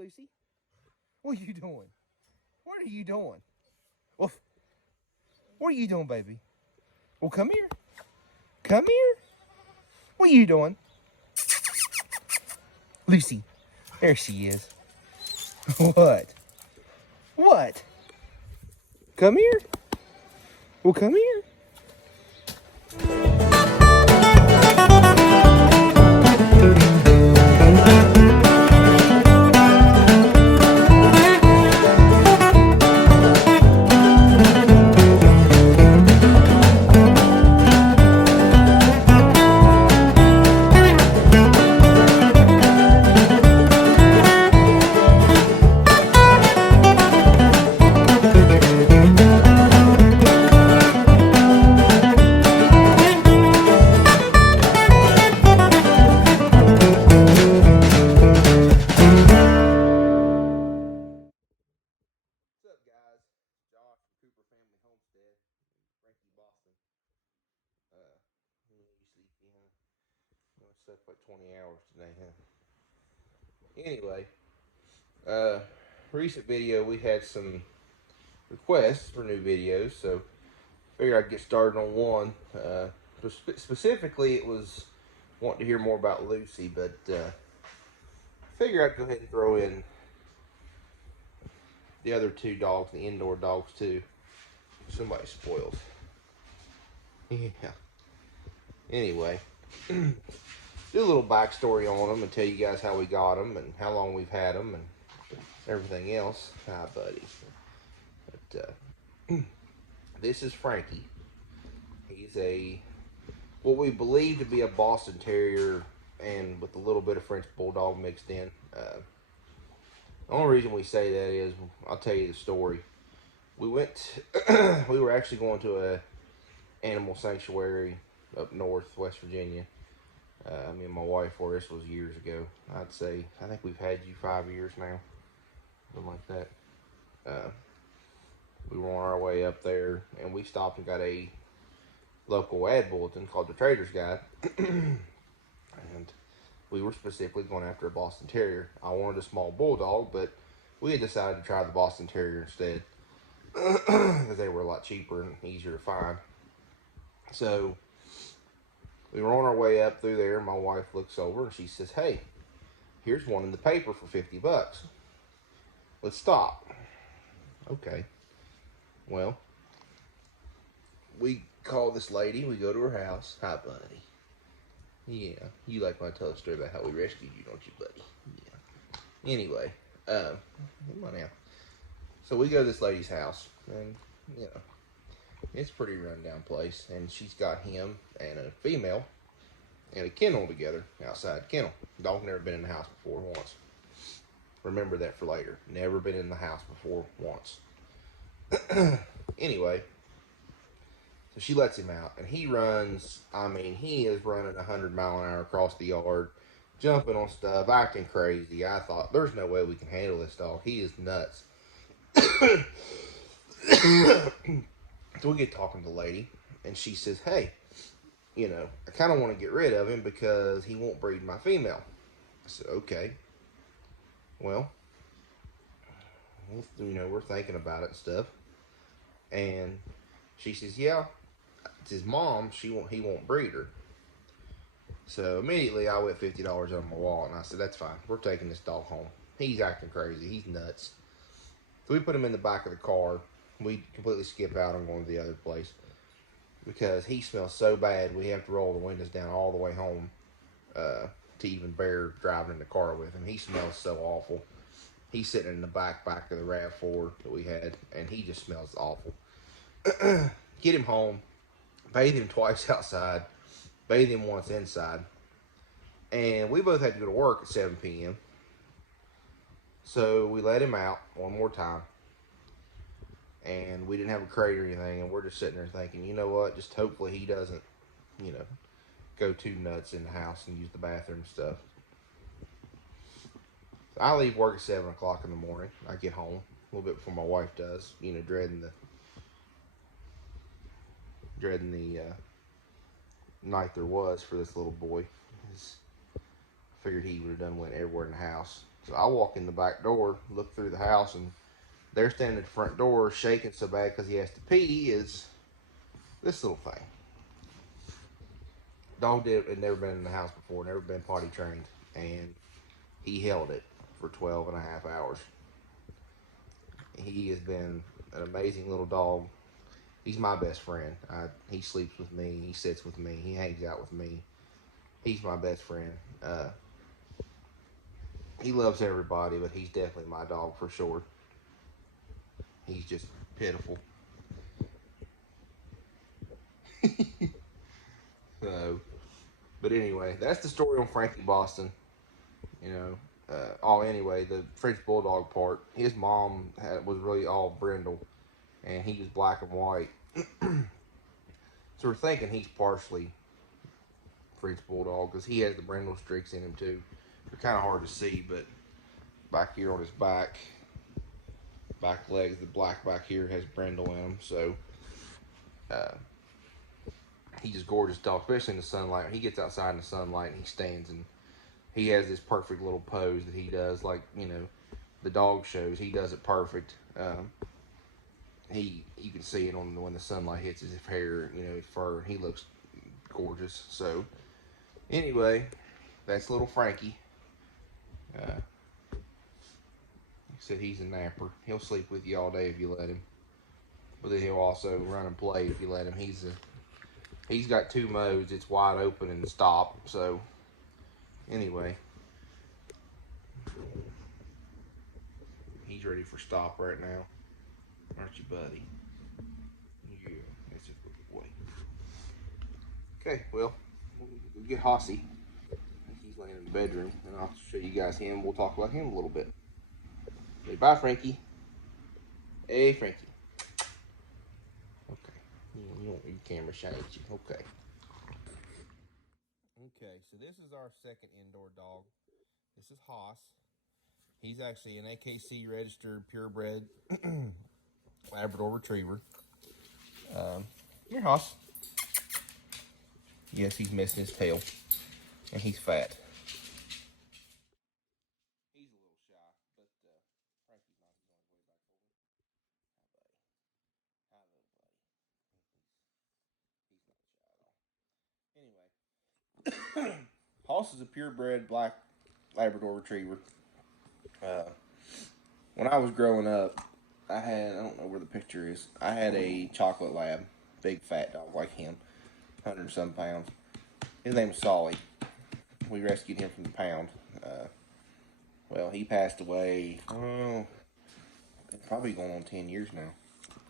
Lucy. What are you doing? What are you doing? Well, what are you doing, baby? Well, come here. Come here. What are you doing? Lucy. There she is. What? What? Come here. Well, come here. What's up, guys? Josh from Cooper Family Homestead, Frankie, Boston. You sleep behind. I slept like 20 hours today, huh? Anyway, recent video we had some requests for new videos, so figured I'd get started on one. Specifically, it was wanting to hear more about Lucy, but figured I'd go ahead and throw in the other two dogs, the indoor dogs too. Somebody spoils. Yeah. Anyway, do a little backstory on them and tell you guys how we got them and how long we've had them and everything else. Hi, buddy. But this is Frankie. He's what we believe to be a Boston Terrier and with a little bit of French Bulldog mixed in. The only reason we say that is, I'll tell you the story. We were actually going to a animal sanctuary up north, West Virginia. Me and my wife were. This was years ago. I think we've had you 5 years now, something like that. We were on our way up there, and we stopped and got a local ad bulletin called the Trader's Guide, and we were specifically going after a Boston Terrier. I wanted a small Bulldog, but we had decided to try the Boston Terrier instead because they were a lot cheaper and easier to find. So we were on our way up through there. My wife looks over and she says, "Hey, here's one in the paper for $50. Let's stop." Okay. Well, we call this lady. We go to her house. Hi, buddy. Yeah, you like when I tell a story about how we rescued you, don't you, buddy? Yeah. Anyway, come on now. So we go to this lady's house, and you know, it's a pretty rundown place, and she's got him and a female and a kennel together, outside kennel. Dog never been in the house before once. Remember that for later. Never been in the house before once. Anyway, so she lets him out, and he runs. I mean, he is running 100 mile an hour across the yard, jumping on stuff, acting crazy. I thought, there's no way we can handle this dog. He is nuts. So we get talking to the lady, and she says, "Hey, you know, I kind of want to get rid of him because he won't breed my female." I said, "Okay. Well, you know, we're thinking about it and stuff." And she says, "Yeah, it's his mom. He won't breed her." So immediately I went $50 on my wallet, and I said, "That's fine. We're taking this dog home. He's acting crazy. He's nuts." So we put him in the back of the car. We completely skip out on going to the other place because he smells so bad. We have to roll the windows down all the way home to even bear driving in the car with him. He smells so awful. He's sitting in the back of the RAV4 that we had, and he just smells awful. Get him home, bathe him twice outside, bathe him once inside, and we both had to go to work at 7 p.m. So we let him out one more time, and we didn't have a crate or anything, and we're just sitting there thinking, you know what, just hopefully he doesn't, you know, go too nuts in the house and use the bathroom and stuff. So I leave work at 7 o'clock in the morning. I get home a little bit before my wife does, you know, dreading the night there was for this little boy. I figured he would have went everywhere in the house. So I walk in the back door, look through the house, and they're standing at the front door shaking so bad because he has to pee is this little thing. Dog had never been in the house before, never been potty trained, and he held it for 12 and a half hours. He has been an amazing little dog. He's my best friend. He sleeps with me, he sits with me, he hangs out with me. He's my best friend. He loves everybody, but he's definitely my dog for sure. He's just pitiful. So, but anyway, that's the story on Frankie Boston. You know, anyway, the French Bulldog part, his mom was really all brindle, and he was black and white. So we're thinking he's partially French Bulldog because he has the brindle streaks in him too. They're kind of hard to see, but back here on his back legs, the black back here has brindle in him. So he's just gorgeous dog, especially in the sunlight. When he gets outside in the sunlight and he stands and he has this perfect little pose that he does, like, you know, the dog shows. He does it perfect. You can see it on when the sunlight hits his hair, you know, his fur. He looks gorgeous. So anyway, that's little Frankie. Like I said, he's a napper. He'll sleep with you all day if you let him. But then he'll also run and play if you let him. He's got two modes. It's wide open and stop. So anyway, he's ready for stop right now. Aren't you, buddy? Yeah, that's a good boy. Okay, well, we'll get Hossy. He's laying in the bedroom, and I'll show you guys him. We'll talk about him a little bit. Say bye, Frankie. Hey, Frankie. Okay. You don't need camera shine at you. Okay. Okay, so this is our second indoor dog. This is Hoss. He's actually an AKC registered purebred Labrador Retriever. Here, Hoss. Yes, he's missing his tail, and he's fat. He's a little shy, but Frankie's not. He's on his way back over. He's not shy at all. Anyway, Hoss is a purebred black Labrador Retriever. When I was growing up, I don't know where the picture is. I had a chocolate lab, big fat dog like him, 100 and some pounds. His name was Solly. We rescued him from the pound. Well, he passed away, probably going on 10 years now,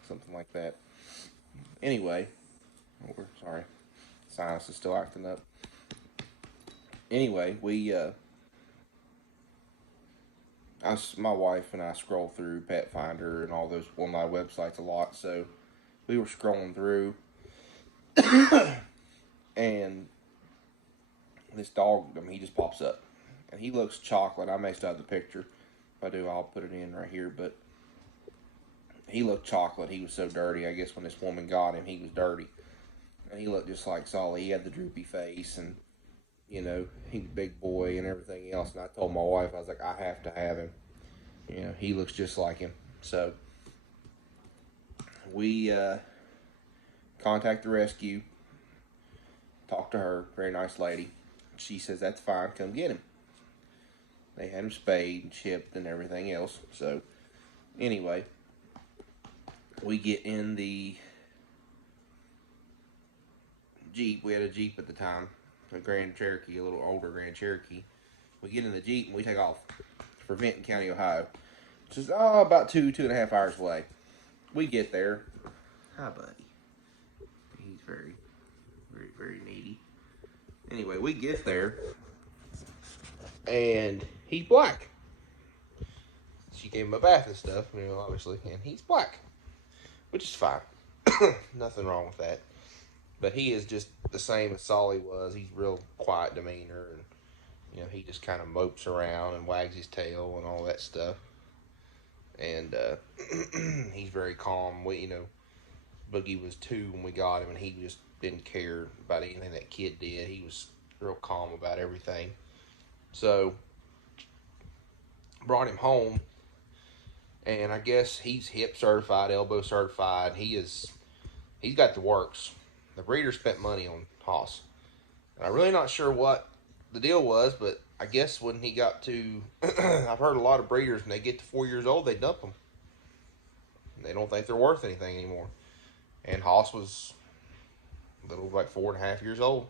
something like that. Anyway, sorry, sinus is still acting up. Anyway, my wife and I scroll through Pet Finder and all those online websites a lot, so we were scrolling through, and this dog, he just pops up, and he looks chocolate. I may still have the picture. If I do, I'll put it in right here, but he looked chocolate. He was so dirty. I guess when this woman got him, he was dirty, and he looked just like Solly. He had the droopy face, and you know, he's a big boy and everything else. And I told my wife, I was like, I have to have him. You know, he looks just like him. So we contact the rescue, talk to her, very nice lady. She says, that's fine, come get him. They had him spayed and chipped and everything else. So anyway, we get in the Jeep. We had a Jeep at the time, a Grand Cherokee, a little older Grand Cherokee. We get in the Jeep and we take off for Vinton County, Ohio, which is about 2.5 hours away. We get there. Hi, buddy. He's very, very, very needy. Anyway, we get there, and he's black. She gave him a bath and stuff, you know, obviously, and he's black, which is fine. Nothing wrong with that. But he is just the same as Solly was. He's real quiet demeanor, and you know, he just kind of mopes around and wags his tail and all that stuff. And he's very calm. Boogie was 2 when we got him, and he just didn't care about anything that kid did. He was real calm about everything. So brought him home, and I guess he's hip certified, elbow certified. He's got the works. The breeder spent money on Haas, and I'm really not sure what the deal was, but I guess when he got to, I've heard a lot of breeders when they get to 4 years old, they dump them. They don't think they're worth anything anymore. And Haas was a little like 4.5 years old.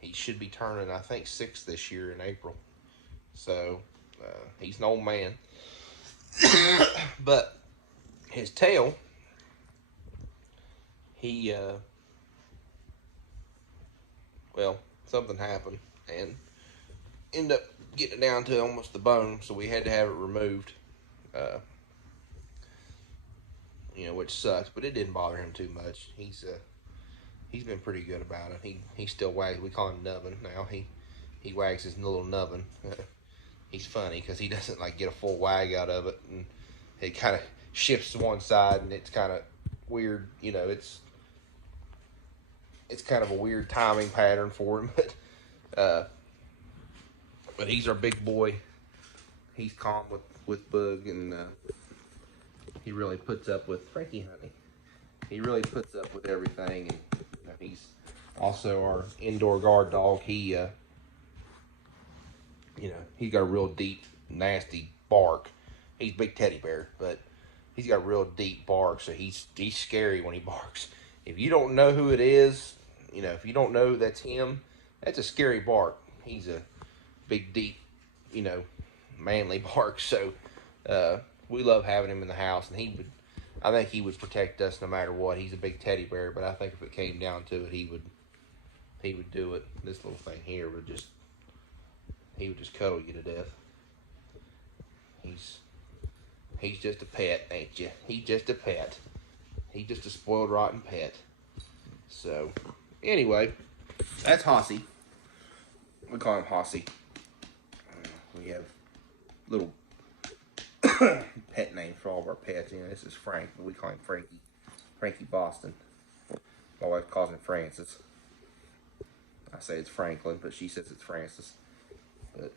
He should be turning, I think, 6 this year in April. So he's an old man. But his tail, he something happened and ended up getting it down to almost the bone, so we had to have it removed. Which sucks, but it didn't bother him too much. He's been pretty good about it. He still wags. We call him nubbin now. He wags his little nubbin. He's funny because he doesn't like get a full wag out of it, and it kind of shifts to one side, and it's kind of weird. It's kind of a weird timing pattern for him, but he's our big boy. He's calm with Bug, and he really puts up with Frankie, honey. He really puts up with everything, and he's also our indoor guard dog. He got a real deep, nasty bark. He's a big teddy bear, but he's got a real deep bark, so he's scary when he barks. If you don't know who it is, if you don't know that's him, that's a scary bark. He's a big, deep, manly bark. So we love having him in the house, and I think he would protect us no matter what. He's a big teddy bear, but I think if it came down to it, he would do it. This little thing here he would just cuddle you to death. He's just a pet, ain't you? He's just a pet. He's just a spoiled, rotten pet. So, anyway, that's Hossy. We call him Hossy. We have little pet names for all of our pets. This is Frank, but we call him Frankie. Frankie Boston. My wife calls him Francis. I say it's Franklin, but she says it's Francis. But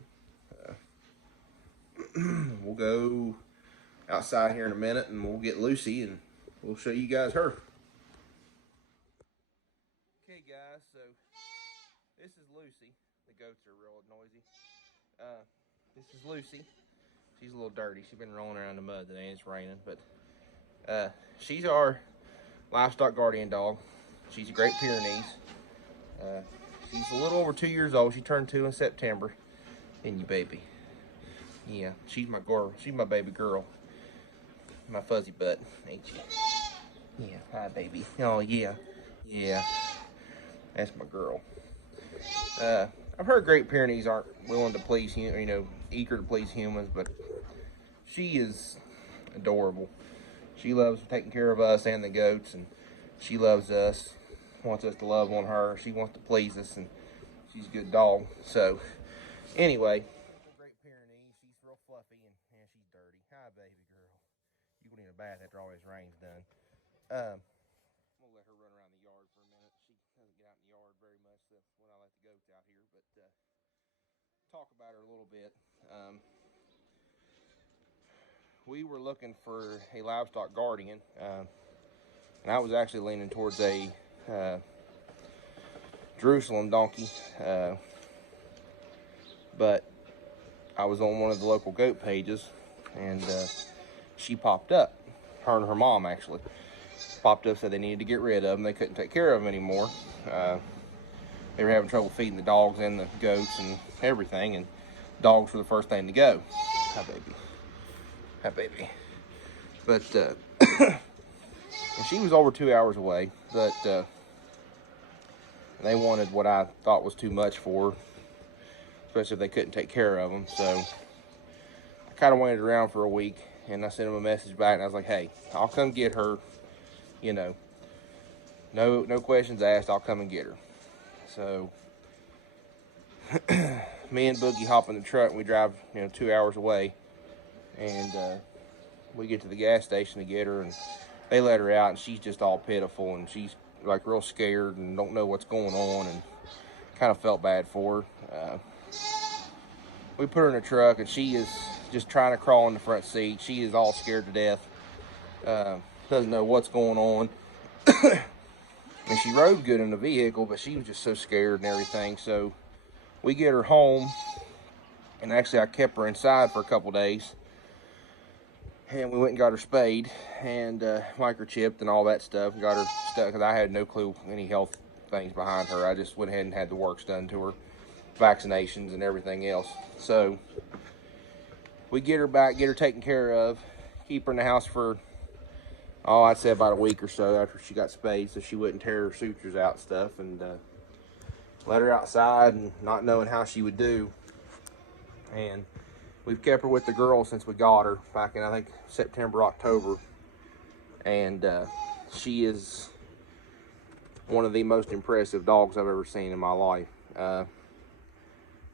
we'll go outside here in a minute, and we'll get Lucy, and we'll show you guys her. Okay, guys, so this is Lucy. The goats are real noisy. This is Lucy. She's a little dirty. She's been rolling around in the mud today, and it's raining, but she's our livestock guardian dog. She's a Great Pyrenees. She's a little over 2 years old. She turned 2 in September. And you baby. Yeah, she's my girl. She's my baby girl. My fuzzy butt, ain't you? Yeah, hi baby. Oh yeah. Yeah. That's my girl. I've heard Great Pyrenees aren't willing to please eager to please humans, but she is adorable. She loves taking care of us and the goats, and she loves us, wants us to love on her. She wants to please us, and she's a good dog. So, anyway, Great Pyrenees, she's real fluffy, and she's dirty. Hi, baby girl. You can need a bath after all this rain's done. I'm gonna let her run around the yard for a minute. She doesn't get out in the yard very much when I let the goats out here, but talk about her a little bit. We were looking for a livestock guardian, and I was actually leaning towards a Jerusalem donkey, but I was on one of the local goat pages, and she popped up. Her and her mom actually popped up, said they needed to get rid of them. They couldn't take care of them anymore. They were having trouble feeding the dogs and the goats and everything, and dogs were the first thing to go. Hi, baby. Hi, baby. But and she was over 2 hours away, but they wanted what I thought was too much for her, especially if they couldn't take care of them. So I kind of waited around for a week, and I sent them a message back, and I was like, hey, I'll come get her. No questions asked, I'll come and get her. So me and Boogie hop in the truck, and we drive 2 hours away, and we get to the gas station to get her, and they let her out, and she's just all pitiful, and she's like real scared and don't know what's going on, and kind of felt bad for her. we put her in the truck, and she is just trying to crawl in the front seat. She is all scared to death. Doesn't know what's going on. And she rode good in the vehicle, but she was just so scared and everything. So we get her home, and actually I kept her inside for a couple days. And we went and got her spayed and microchipped and all that stuff. Got her stuff because I had no clue any health things behind her. I just went ahead and had the works done to her, vaccinations and everything else. So we get her back, get her taken care of, keep her in the house for, oh, I'd say about a week or so after she got spayed, so she wouldn't tear her sutures out and stuff, and let her outside and not knowing how she would do. And we've kept her with the girls since we got her back in, I think, September, October. And she is one of the most impressive dogs I've ever seen in my life.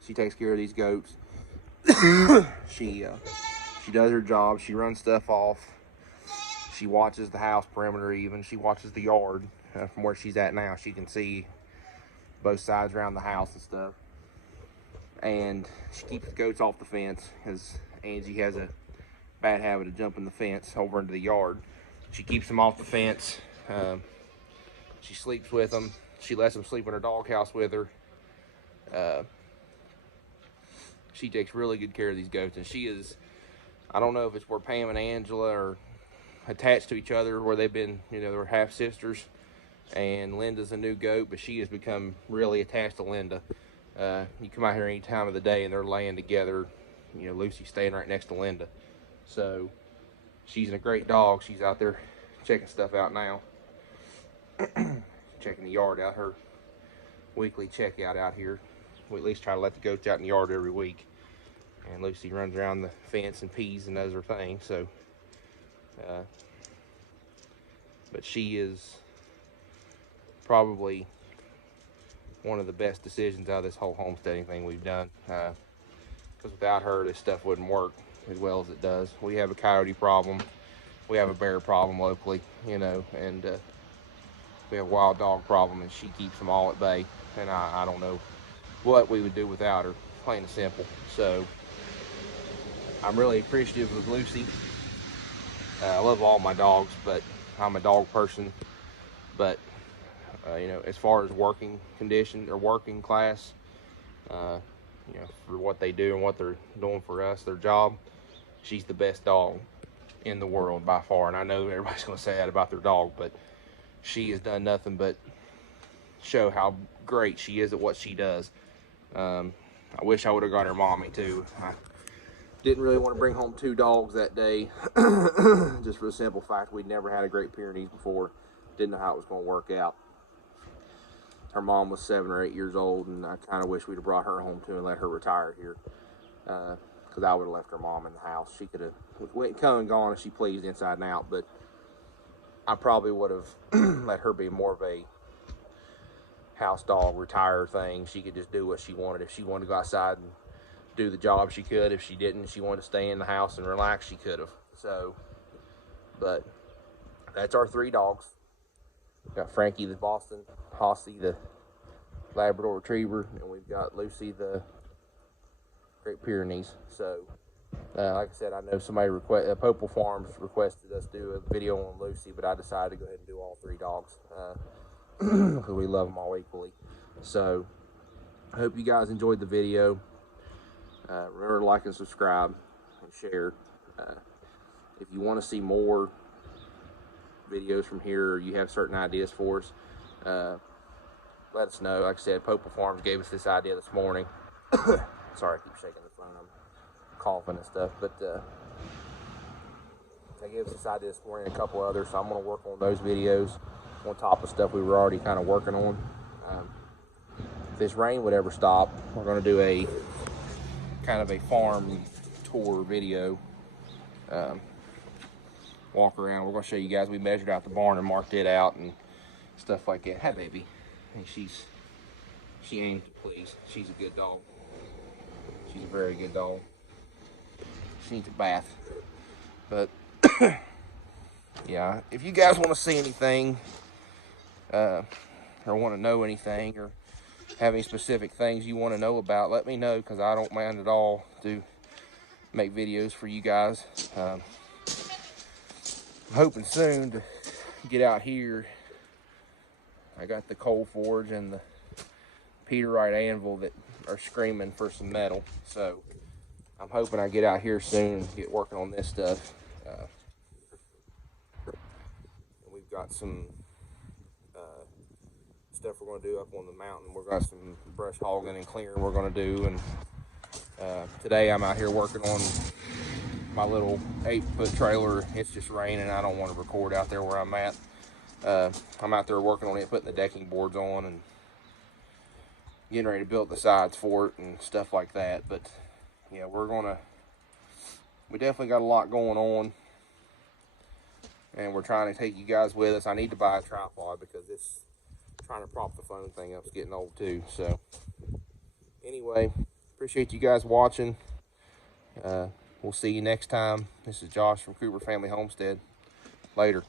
She takes care of these goats. She does her job. She runs stuff off. She watches the house perimeter even. She watches the yard from where she's at now. She can see both sides around the house and stuff. And she keeps the goats off the fence because Angie has a bad habit of jumping the fence over into the yard. She keeps them off the fence. She sleeps with them. She lets them sleep in her doghouse with her. She takes really good care of these goats, and she is, I don't know if it's where Pam and Angela are attached to each other, where they've been, you know, they're half sisters, and Linda's a new goat, but she has become really attached to Linda. You come out here any time of the day and they're laying together. You know, Lucy's staying right next to Linda. So she's a great dog. She's out there checking stuff out now. Checking the yard out, her weekly checkout out here. We at least try to let the goats out in the yard every week. And Lucy runs around the fence and pees and does her thing. So, but she is probably one of the best decisions out of this whole homesteading thing we've done. Because without her, this stuff wouldn't work as well as it does. We have a coyote problem. We have a bear problem locally, you know, and we have a wild dog problem, and she keeps them all at bay. And I don't know what we would do without her, plain and simple. So I'm really appreciative of Lucy. I love all my dogs, but I'm a dog person. But you know, as far as working condition or working class, you know, for what they do and what they're doing for us, their job, she's the best dog in the world by far. And I know everybody's going to say that about their dog, but she has done nothing but show how great she is at what she does. I wish I would have got her mommy too. I didn't really want to bring home 2 dogs that day, just for the simple fact we'd never had a Great Pyrenees before. Didn't know how it was going to work out. Her mom was 7 or 8 years old, and I kind of wish we'd have brought her home too and let her retire here, because I would have left her mom in the house. She could have come and gone as she pleased inside and out, but I probably would have let her be more of a house dog, retire thing. She could just do what she wanted. If she wanted to go outside and do the job, she could. If she didn't, she wanted to stay in the house and relax, she could have. So, but that's our 3 dogs. We've got Frankie the Boston, Hossy the Labrador Retriever, and we've got Lucy the Great Pyrenees. So, like I said, I know somebody Popal Farms requested us do a video on Lucy, but I decided to go ahead and do all 3 dogs because we love them all equally. So, I hope you guys enjoyed the video. Remember to like and subscribe and share. If you want to see more videos from here, or you have certain ideas for us, let us know. Like I said, Popal Farms gave us this idea this morning. Sorry, I keep shaking the phone. I'm coughing and stuff, but they gave us this idea this morning and a couple others, so I'm going to work on those videos on top of stuff we were already kind of working on. If this rain would ever stop, we're going to do a kind of a farm tour video. Walk around. We're going to show you guys. We measured out the barn and marked it out and stuff like that. Hi, baby. And she aims to please. She's a good dog. She's a very good dog. She needs a bath. But yeah, if you guys want to see anything, or want to know anything, or have any specific things you want to know about, let me know, because I don't mind at all to make videos for you guys. I'm hoping soon to get out here. I got the coal forge and the Peterite anvil that are screaming for some metal, so I'm hoping I get out here soon and get working on this stuff. We've got some stuff we're going to do up on the mountain. We've got some brush hogging and clearing we're going to do, and today I'm out here working on my little 8-foot trailer. It's just raining. I don't want to record out there where I'm at. I'm out there working on it, putting the decking boards on and getting ready to build the sides for it and stuff like that. But yeah, we definitely got a lot going on, and we're trying to take you guys with us. I need to buy a tripod because it's trying to prop the phone thing up. It's getting old too. So anyway, appreciate you guys watching. We'll see you next time. This is Josh from Cooper Family Homestead. Later.